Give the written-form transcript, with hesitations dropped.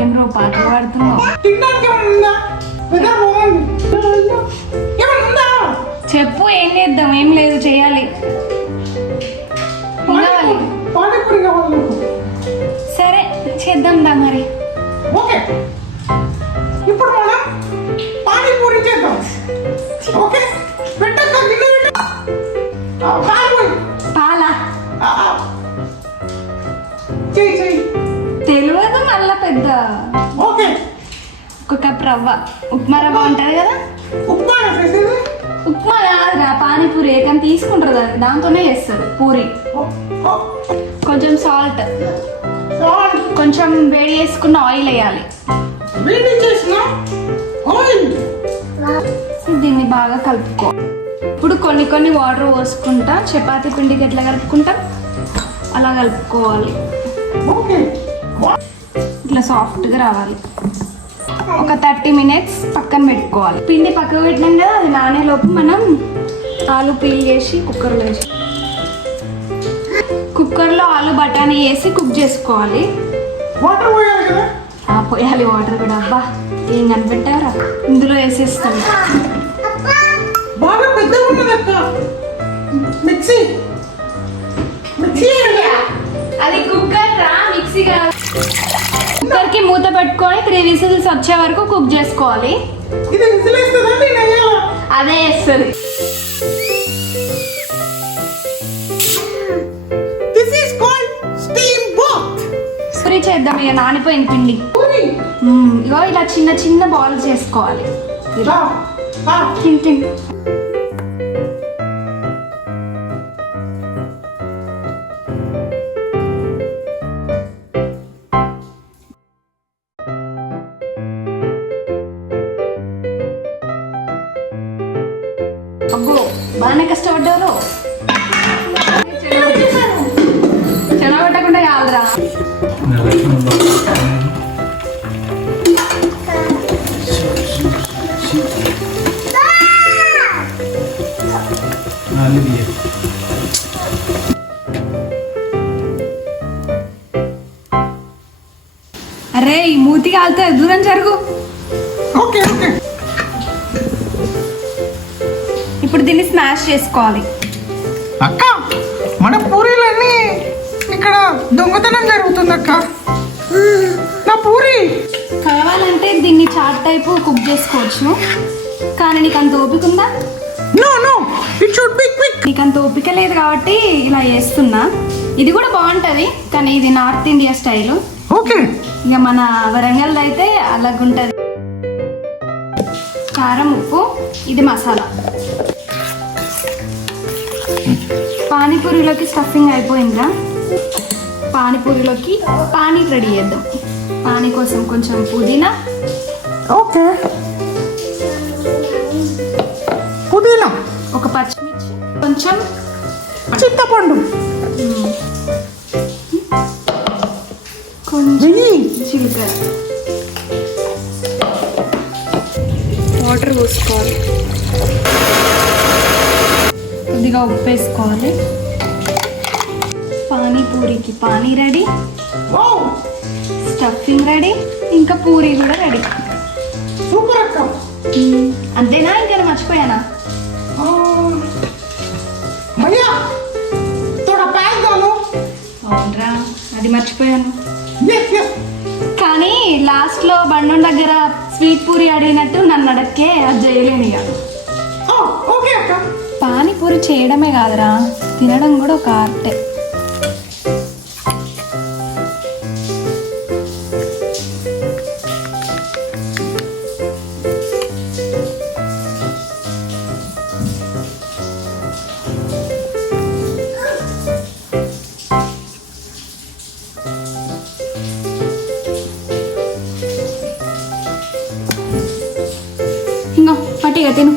ఏం రో పాటలు పాడుతున్నావు? చెప్పు, ఏం చేద్దాం? ఏం లేదు, చేయాలి. సరే చేద్దాం దా మరి. ఓకే, ఇప్పుడు మనం పానీపూరి చేద్దాం. ఓకే, పెట్టక్క గిన్నె పెట్ట. పాలా చెయ్యి చెయ్యి. తెలియదు మళ్ళా పెద్ద. ఓకే, ఒక కప్ రవ్వ, ఉప్మా రవ్వ ఉంటుంది కదా. ఉప్మా చేసేది? ఉప్మా కాదురా, పానీపూరి ఏకం తీసుకుంటారు దాన్ని, దాంతోనే చేస్తారు పూరి. కొంచెం సాల్ట్, కొంచెం వేడి చేసుకున్న ఆయిల్ వేయాలి. వేడి చేసిన ఆయిల్ దీన్ని బాగా కలుపుకో. ఇప్పుడు కొన్ని కొన్ని వాటర్ పోసుకుంటా, చపాతీ పిండికి ఎట్లా కలుపుకుంటాం అలా కలుపుకోవాలి. ఓకే, ఇట్లా సాఫ్ట్గా రావాలి. ఒక 30 minutes పక్కన పెట్టుకోవాలి. పిండి పక్కకు పెట్టినాం కదా, అది నానేలోపు మనం ఆలు పీల్ చేసి కుక్కర్లో వేసి, కుక్కర్లో ఆలు బఠానీ వేసి కుక్ చేసుకోవాలి. వాటర్ పోయాలి కదా? పోయాలి వాటర్ కూడా. అబ్బా ఏం కనిపెట్టారా? ఇందులో వేసేస్తాం. బాగా పెద్దగా ఉన్నది అక్క. మిక్సీ అది కుక్కర్ రా, మిక్సీ కాదు. కుక్కర్కి మూత పెట్టుకొని 3 whistles వచ్చే వరకు కుక్ చేసుకోవాలి. ఇది విజిల్ వేస్తుందా? నేను వేయాలా? అదే వేస్తుంది. This is called steam bath. Puri చేద్దాం. ఇక నానిపోయిన పిండి. పూరి ఇగో ఇలా చిన్న చిన్న బాల్స్ చేసుకోవాలి. తిన్ తిన్. అబ్బో బాగానే కష్టపడ్డారు. చెడగొట్టకుండా కాదురా. అరే ఈ మూతి కాలితే దూరం జరుగు. ఓకే ఓకే, ఇప్పుడు దీన్ని స్మాష్ చేసుకోవాలి. అక్క మన పూరీలన్నీ ఇక్కడ దొంగతనం జరుగుతుంది అక్క. నా పూరి కావాలంటే దీన్ని చాట్ టైపు కుక్ చేసుకోవచ్చు, కానీ నీకు అంత ఓపిక ఉందా? No no, it should be quick. నీకు అంత ఓపిక లేదు కాబట్టి ఇలా చేస్తున్నా. ఇది కూడా బాగుంటుంది, కానీ ఇది నార్త్ ఇండియా స్టైల్. ఓకే, ఇక మన వరంగల్ అయితే అలాగుంటుంది. కారం, ఉప్పు, ఇది మసాలా. పానీపూరిలోకి స్టఫింగ్ అయిపోయిందా? పానీపూరిలోకి పానీ రెడీ చేద్దాం. పానీ కోసం కొంచెం పుదీనా, ఓకే, పుదీనా, ఒక పచ్చిమిర్చి, కొంచెం చింతపండు, కొంచెం జీలకర్ర, వాటర్ పోసుకోవాలి, కొద్దిగా ఉప్పు వేసుకోవాలి. పానీపూరికి పానీ రెడీ, స్టఫింగ్ రెడీ, ఇంకా పూరి కూడా రెడీ. సూపర్ అక్క. అంతేనా? ఇంకా మర్చిపోయానా? భయ్యా थोड़ा पैक डालो. అవునరా, అది మర్చిపోయాను. yes yes, కానీ లాస్ట్లో బండం దగ్గర స్వీట్ పూరి అడిగినట్టు నన్ను అడక్కే అది చేయలేను. ఇక ఓకే అక్క. పానీపూరి చేయడమే కాదురా, తినడం కూడా ఒక ఆర్టే. ఇంకా పట్టిగా తిను.